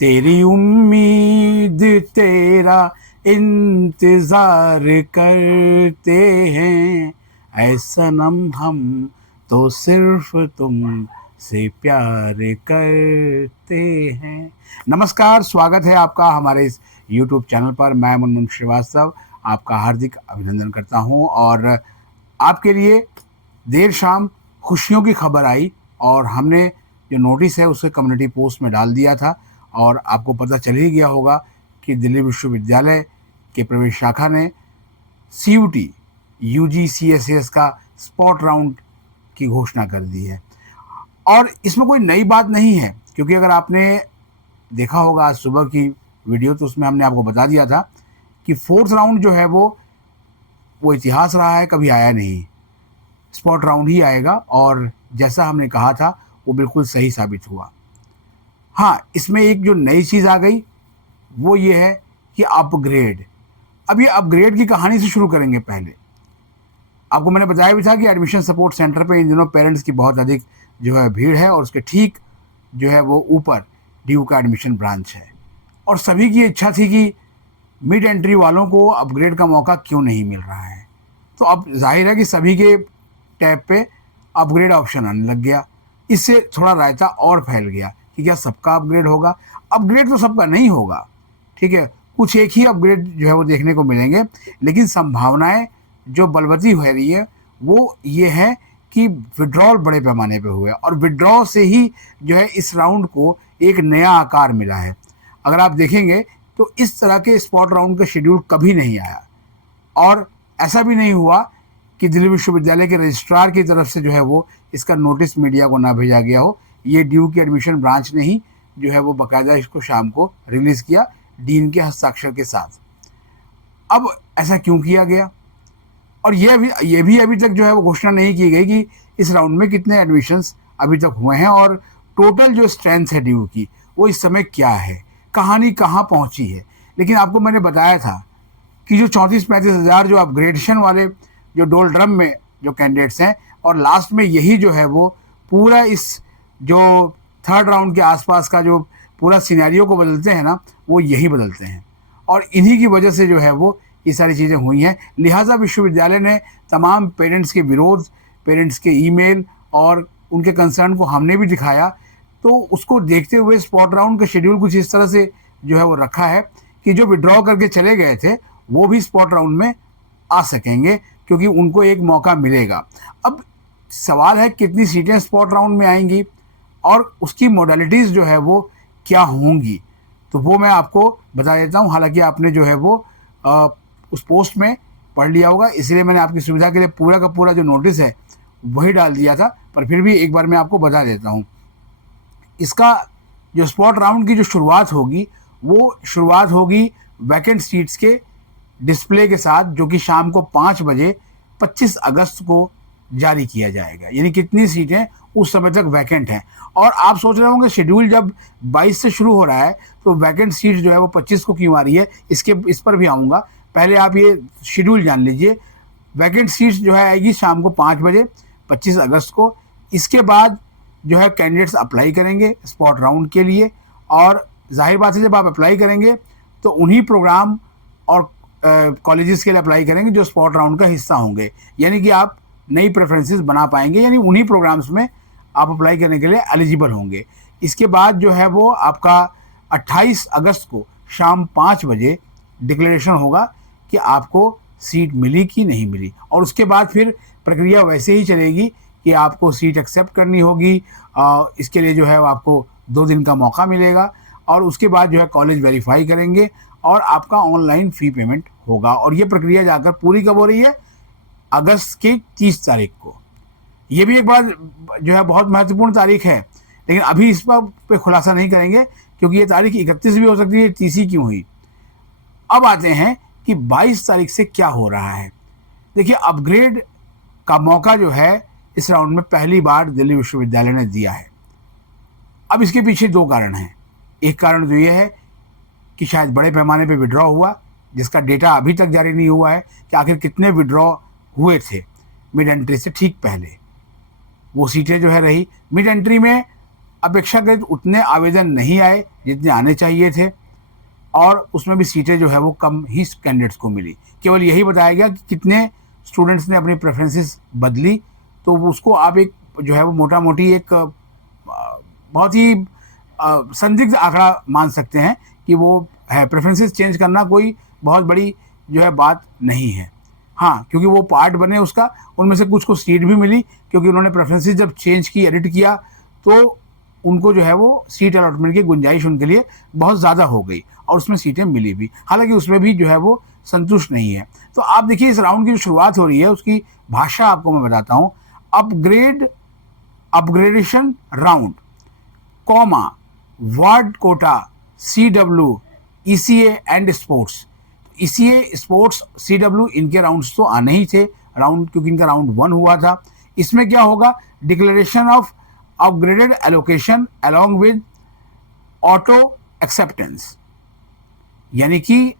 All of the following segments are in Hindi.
तेरी उम्मीद तेरा इंतजार करते हैं, ऐ सनम हम तो सिर्फ तुम से प्यार करते हैं। नमस्कार, स्वागत है आपका हमारे इस YouTube चैनल पर। मैं मुनमुन श्रीवास्तव आपका हार्दिक अभिनंदन करता हूं और आपके लिए देर शाम खुशियों की खबर आई और हमने जो नोटिस है उसे कम्युनिटी पोस्ट में डाल दिया था और आपको पता चल ही गया होगा कि दिल्ली विश्वविद्यालय के प्रवेश शाखा ने CUT UGCSS का स्पॉट राउंड की घोषणा कर दी है। और इसमें कोई नई बात नहीं है, क्योंकि अगर आपने देखा होगा आज सुबह की वीडियो तो उसमें हमने आपको बता दिया था कि फोर्थ राउंड जो है वो इतिहास रहा है, कभी आया नहीं। स्पॉट राउंड ही आएगा और जैसा हमने कहा था वो बिल्कुल सही साबित हुआ। हाँ, इसमें एक जो नई चीज़ आ गई वो ये है कि अपग्रेड। अब ये अपग्रेड की कहानी से शुरू करेंगे। पहले आपको मैंने बताया भी था कि एडमिशन सपोर्ट सेंटर पे इन दिनों पेरेंट्स की बहुत अधिक जो है भीड़ है और उसके ठीक जो है वो ऊपर DU का एडमिशन ब्रांच है और सभी की इच्छा थी कि मिड एंट्री वालों को अपग्रेड का मौका क्यों नहीं मिल रहा है। तो अब जाहिर है कि सभी के टैब पे अपग्रेड ऑप्शन आने लग गया। इससे थोड़ा रायता और फैल गया कि क्या सबका अपग्रेड होगा। अपग्रेड तो सबका नहीं होगा, ठीक है, कुछ एक ही अपग्रेड जो है वो देखने को मिलेंगे, लेकिन संभावनाएं जो बलवती हो रही है वो ये है कि विड्रॉल बड़े पैमाने पे हुए और विड्रॉ से ही जो है इस राउंड को एक नया आकार मिला है। अगर आप देखेंगे तो इस तरह के स्पॉट राउंड का शेड्यूल कभी नहीं आया और ऐसा भी नहीं हुआ कि दिल्ली विश्वविद्यालय के रजिस्ट्रार की तरफ से जो है वो इसका नोटिस मीडिया को ना भेजा गया हो। ये DU की एडमिशन ब्रांच ने ही जो है वो बाकायदा इसको शाम को रिलीज़ किया डीन के हस्ताक्षर के साथ। अब ऐसा क्यों किया गया? और ये भी अभी तक जो है वो घोषणा नहीं की गई कि इस राउंड में कितने एडमिशन्स अभी तक हुए हैं और टोटल जो स्ट्रेंथ है DU की वो इस समय क्या है, कहानी कहाँ पहुँची है। लेकिन आपको मैंने बताया था कि जो 34-35 हज़ार जो अपग्रेडेशन वाले जो डोल ड्रम में जो कैंडिडेट्स हैं और लास्ट में यही जो है वो पूरा इस जो थर्ड राउंड के आसपास का जो पूरा सिनेरियो को बदलते हैं ना, वो यही बदलते हैं और इन्हीं की वजह से जो है वो ये सारी चीज़ें हुई हैं। लिहाजा विश्वविद्यालय ने तमाम पेरेंट्स के विरोध, पेरेंट्स के ईमेल और उनके कंसर्न को हमने भी दिखाया, तो उसको देखते हुए स्पॉट राउंड का शेड्यूल कुछ इस तरह से जो है वो रखा है कि जो विड्रॉ करके चले गए थे वो भी स्पॉट राउंड में आ सकेंगे क्योंकि उनको एक मौका मिलेगा। अब सवाल है कितनी सीटें स्पॉट राउंड में आएंगी और उसकी मोडालिटीज़ जो है वो क्या होंगी, तो वो मैं आपको बता देता हूँ। हालांकि आपने जो है वो उस पोस्ट में पढ़ लिया होगा, इसलिए मैंने आपकी सुविधा के लिए पूरा का पूरा जो नोटिस है वही डाल दिया था, पर फिर भी एक बार मैं आपको बता देता हूँ। इसका जो स्पॉट राउंड की जो शुरुआत होगी वो शुरुआत होगी वैकेंट सीट्स के डिस्प्ले के साथ, जो कि शाम को 5 बजे 25 अगस्त को जारी किया जाएगा। यानी कितनी सीटें उस समय तक वैकेंट हैं। और आप सोच रहे होंगे शेड्यूल जब 22 से शुरू हो रहा है तो वैकेंट सीट जो है वो 25 को क्यों आ रही है, इस पर भी आऊँगा। पहले आप ये शेड्यूल जान लीजिए। वैकेंट सीट्स जो है आएगी शाम को 5 बजे 25 अगस्त को। इसके बाद जो है कैंडिडेट्स अप्लाई करेंगे स्पॉट राउंड के लिए और जाहिर बात है जब आप अप्लाई करेंगे तो उन्हीं प्रोग्राम और कॉलेजेस के लिए अप्लाई करेंगे जो स्पॉट राउंड का हिस्सा होंगे। यानी कि आप नई प्रेफरेंसेस बना पाएंगे, यानी उन्हीं प्रोग्राम्स में आप अप्लाई करने के लिए एलिजिबल होंगे। इसके बाद जो है वो आपका 28 अगस्त को शाम 5 बजे डिक्लेरेशन होगा कि आपको सीट मिली कि नहीं मिली और उसके बाद फिर प्रक्रिया वैसे ही चलेगी कि आपको सीट एक्सेप्ट करनी होगी। इसके लिए जो है आपको 2 दिन का मौका मिलेगा और उसके बाद जो है कॉलेज वेरीफाई करेंगे और आपका ऑनलाइन फ़ी पेमेंट होगा। और ये प्रक्रिया जाकर पूरी कब हो रही है? अगस्त की 30 तारीख को। ये भी एक बात जो है बहुत महत्वपूर्ण तारीख है, लेकिन अभी इस पर खुलासा नहीं करेंगे क्योंकि ये तारीख 31 भी हो सकती है, 30 ही क्यों हुई। अब आते हैं कि 22 तारीख से क्या हो रहा है। देखिए, अपग्रेड का मौका जो है इस राउंड में पहली बार दिल्ली विश्वविद्यालय ने दिया है। अब इसके पीछे 2 कारण हैं। एक कारण तो ये है कि शायद बड़े पैमाने पे विड्रॉ हुआ, जिसका डेटा अभी तक जारी नहीं हुआ है कि आखिर कितने विड्रॉ हुए थे मिड एंट्री से ठीक पहले। वो सीटें जो है रही मिड एंट्री में अपेक्षाकृत उतने आवेदन नहीं आए जितने आने चाहिए थे, और उसमें भी सीटें जो है वो कम ही कैंडिडेट्स को मिली। केवल यही बताया गया कि कितने स्टूडेंट्स ने अपनी प्रेफरेंसेस बदली, तो उसको आप एक जो है वो मोटा मोटी एक बहुत ही संदिग्ध आंकड़ा मान सकते हैं कि वो है। प्रेफरेंसेस चेंज करना कोई बहुत बड़ी जो है बात नहीं है। हाँ, क्योंकि वो पार्ट बने उसका, उनमें से कुछ को सीट भी मिली, क्योंकि उन्होंने प्रेफरेंसेस जब चेंज की, एडिट किया, तो उनको जो है वो सीट अलॉटमेंट की गुंजाइश उनके लिए बहुत ज़्यादा हो गई और उसमें सीटें मिली भी। हालांकि उसमें भी जो है वो संतुष्ट नहीं है। तो आप देखिए, इस राउंड की जो शुरुआत हो रही है उसकी भाषा आपको मैं बताता हूँ। Upgradation round, comma, ward quota, CW, ECA and sports. ECA, sports, CW इनके राउंड्स तो आने ही थे राउंड, क्योंकि इनका राउंड 1 हुआ था। इसमें क्या होगा, declaration of upgraded allocation along with auto acceptance, यानी कि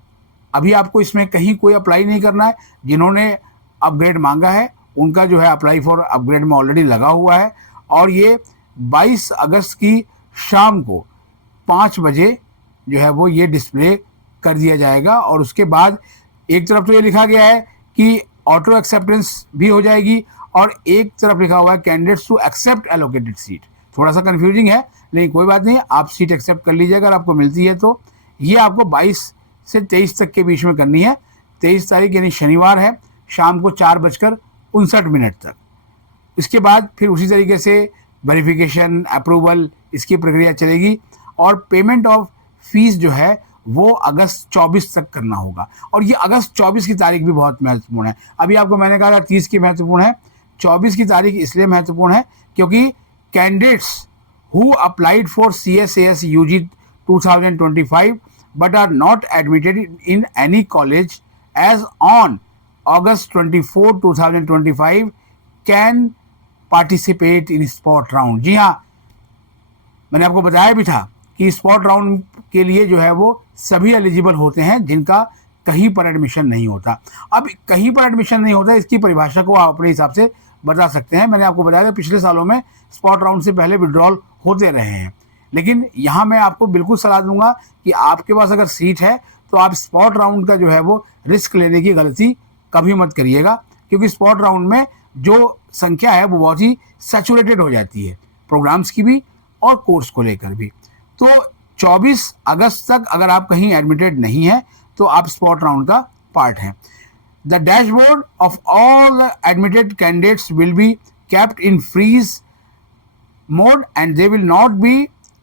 अभी आपको इसमें कहीं कोई अप्लाई नहीं करना है। जिन्होंने अपग्रेड मांगा है उनका जो है अप्लाई फॉर अपग्रेड में ऑलरेडी लगा हुआ है, और ये 22 अगस्त की शाम को 5 बजे जो है वो ये डिस्प्ले कर दिया जाएगा। और उसके बाद एक तरफ तो ये लिखा गया है कि ऑटो एक्सेप्टेंस भी हो जाएगी, और एक तरफ लिखा हुआ है candidates to accept allocated seat. थोड़ा सा कंफ्यूजिंग है, लेकिन कोई बात नहीं, आप सीट एक्सेप्ट कर लीजिए अगर आपको मिलती है तो। ये आपको 22 से 23 तक के बीच में करनी है। 23 तारीख यानी शनिवार है, शाम को 4:59 तक। इसके बाद फिर उसी तरीके से वेरिफिकेशन, अप्रूवल, इसकी प्रक्रिया चलेगी, और पेमेंट ऑफ फीस जो है वो अगस्त 24 तक करना होगा। और ये अगस्त 24 की तारीख भी बहुत महत्वपूर्ण है। अभी आपको मैंने कहा था 30 की महत्वपूर्ण है, 24 की तारीख इसलिए महत्वपूर्ण है क्योंकि candidates who applied for CSAS UG 2025 but are not admitted in any college as on August 24, 2025 can participate in spot round। जी हाँ, मैंने आपको बताया भी था कि स्पॉट राउंड के लिए जो है वो सभी एलिजिबल होते हैं जिनका कहीं पर एडमिशन नहीं होता। अब कहीं पर एडमिशन नहीं होता, इसकी परिभाषा को आप अपने हिसाब से बता सकते हैं। मैंने आपको बताया था पिछले सालों में स्पॉट राउंड से पहले विड्रॉल होते रहे हैं, लेकिन यहाँ मैं आपको बिल्कुल सलाह दूंगा कि आपके पास अगर सीट है तो आप स्पॉट राउंड का जो है वो रिस्क लेने की गलती कभी मत करिएगा, क्योंकि स्पॉट राउंड में जो संख्या है वो बहुत ही सैचुरेटेड हो जाती है, प्रोग्राम्स की भी और कोर्स को लेकर भी। तो 24 अगस्त तक अगर आप कहीं एडमिटेड नहीं है तो आप स्पॉट राउंड का पार्ट हैं। The dashboard of all the admitted candidates will be kept in freeze mode and they will not be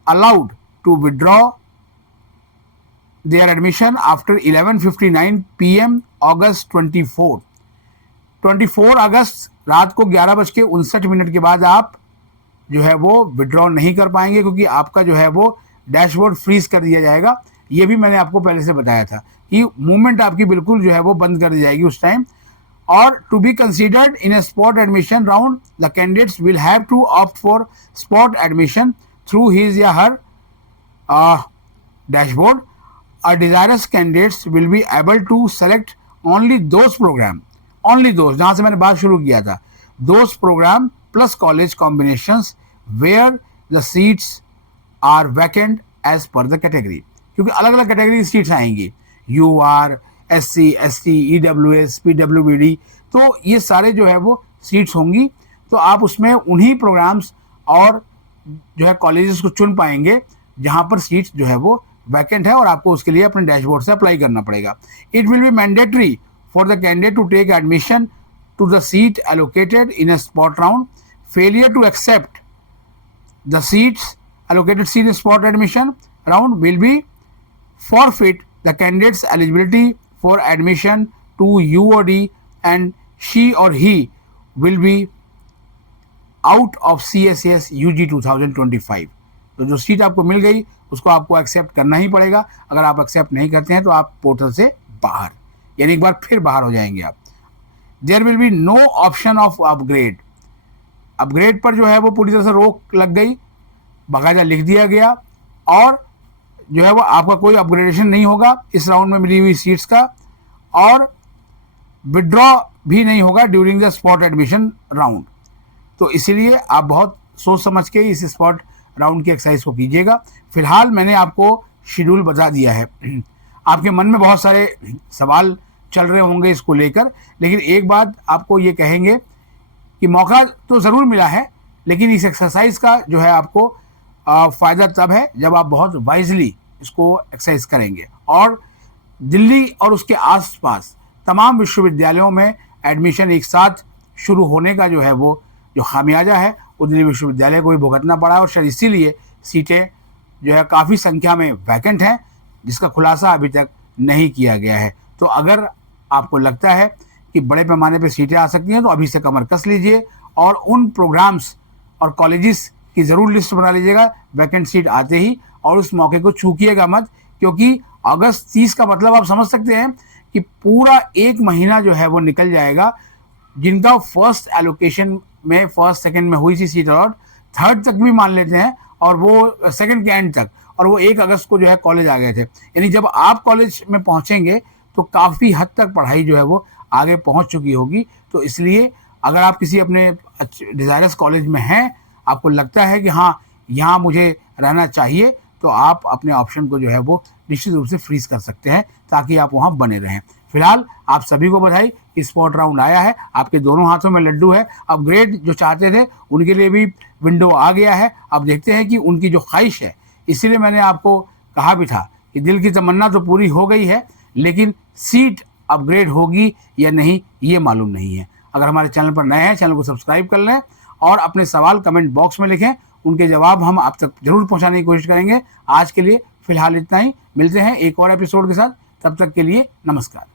allowed to withdraw their admission after 11:59 PM August 24 अगस्त रात को 11:59 के बाद आप जो है वो विड्रॉ नहीं कर पाएंगे, क्योंकि आपका जो है वो डैशबोर्ड फ्रीज कर दिया जाएगा। ये भी मैंने आपको पहले से बताया था कि मूवमेंट आपकी बिल्कुल जो है वो बंद कर दी जाएगी उस टाइम। और to be considered in a spot admission round the candidates will have to opt for spot admission through his या her dashboard. Desirous candidates will be able to select only those जहां से मैंने बात शुरू किया था, those program plus college combinations where the seats are vacant as per the category। क्योंकि अलग अलग कैटेगरी की सीट्स आएंगी, UR, SC, ST, EWS, PWBD, तो ये सारे जो है वो सीट्स होंगी। तो आप उसमें उन्हीं प्रोग्राम्स और जो है कॉलेजेस को चुन पाएंगे जहां पर सीट्स जो है वो वैकेंट है, और आपको उसके लिए अपने डैशबोर्ड से अप्लाई करना पड़ेगा। It will be mandatory for the candidate to take admission to the seat allocated in a spot round. Failure to accept the seats allocated seat spot admission round will be forfeit the candidate's eligibility for admission to UOD and she or he will be out of CSAS UG 2025। तो जो सीट आपको मिल गई उसको आपको एक्सेप्ट करना ही पड़ेगा। अगर आप एक्सेप्ट नहीं करते हैं तो आप पोर्टल से बाहर, यानी एक बार फिर बाहर हो जाएंगे आप। There will be no option of upgrade पर जो है वो पूरी तरह से रोक लग गई, बाकायदा लिख दिया गया, और जो है वो आपका कोई अपग्रेडेशन नहीं होगा इस राउंड में मिली हुई सीट्स का, और विड्रॉ भी नहीं होगा during the spot admission round. तो इसीलिए आप बहुत सोच समझ के इस स्पॉट राउंड की एक्सरसाइज को कीजिएगा। फिलहाल मैंने आपको शेड्यूल बता दिया है। आपके मन में बहुत सारे सवाल चल रहे होंगे इसको लेकर, लेकिन एक बात आपको ये कहेंगे कि मौका तो ज़रूर मिला है, लेकिन इस एक्सरसाइज का जो है आपको फ़ायदा तब है जब आप बहुत वाइजली इसको एक्सरसाइज करेंगे। और दिल्ली और उसके आसपास तमाम विश्वविद्यालयों में एडमिशन एक साथ शुरू होने का जो है वो जो खामियाजा है वो दिल्ली विश्वविद्यालय को भी भुगतना पड़ा है, और शायद इसीलिए सीटें जो है काफ़ी संख्या में वैकेंट हैं, जिसका खुलासा अभी तक नहीं किया गया है। तो अगर आपको लगता है कि बड़े पैमाने पर सीटें आ सकती हैं तो अभी से कमर कस लीजिए और उन प्रोग्राम्स और कॉलेजेस की ज़रूर लिस्ट बना लीजिएगा वैकेंट सीट आते ही, और उस मौके को चूकिएगा मत, क्योंकि अगस्त 30 का मतलब आप समझ सकते हैं कि पूरा एक महीना जो है वो निकल जाएगा। जिनका फर्स्ट एलोकेशन में फर्स्ट सेकंड में हुई थी सीट अलॉट, थर्ड तक भी मान लेते हैं, और वो सेकंड के एंड तक, और वो 1 अगस्त को जो है कॉलेज आ गए थे। यानी जब आप कॉलेज में पहुंचेंगे तो काफ़ी हद तक पढ़ाई जो है वो आगे पहुंच चुकी होगी। तो इसलिए अगर आप किसी अपने डिज़ायरस कॉलेज में हैं, आपको लगता है कि हाँ यहाँ मुझे रहना चाहिए, तो आप अपने ऑप्शन को जो है वो निश्चित रूप से फ्रीज कर सकते हैं ताकि आप वहाँ बने रहें। फिलहाल आप सभी को बधाई, स्पॉट राउंड आया है, आपके दोनों हाथों में लड्डू है। अपग्रेड जो चाहते थे उनके लिए भी विंडो आ गया है। अब देखते हैं कि उनकी जो ख्वाहिश है, इसीलिए मैंने आपको कहा भी था कि दिल की तमन्ना तो पूरी हो गई है, लेकिन सीट अपग्रेड होगी या नहीं ये मालूम नहीं है। अगर हमारे चैनल पर नए हैं, चैनल को सब्सक्राइब कर लें और अपने सवाल कमेंट बॉक्स में लिखें, उनके जवाब हम आप तक जरूर पहुंचाने की कोशिश करेंगे। आज के लिए फिलहाल इतना ही, मिलते हैं एक और एपिसोड के साथ, तब तक के लिए नमस्कार।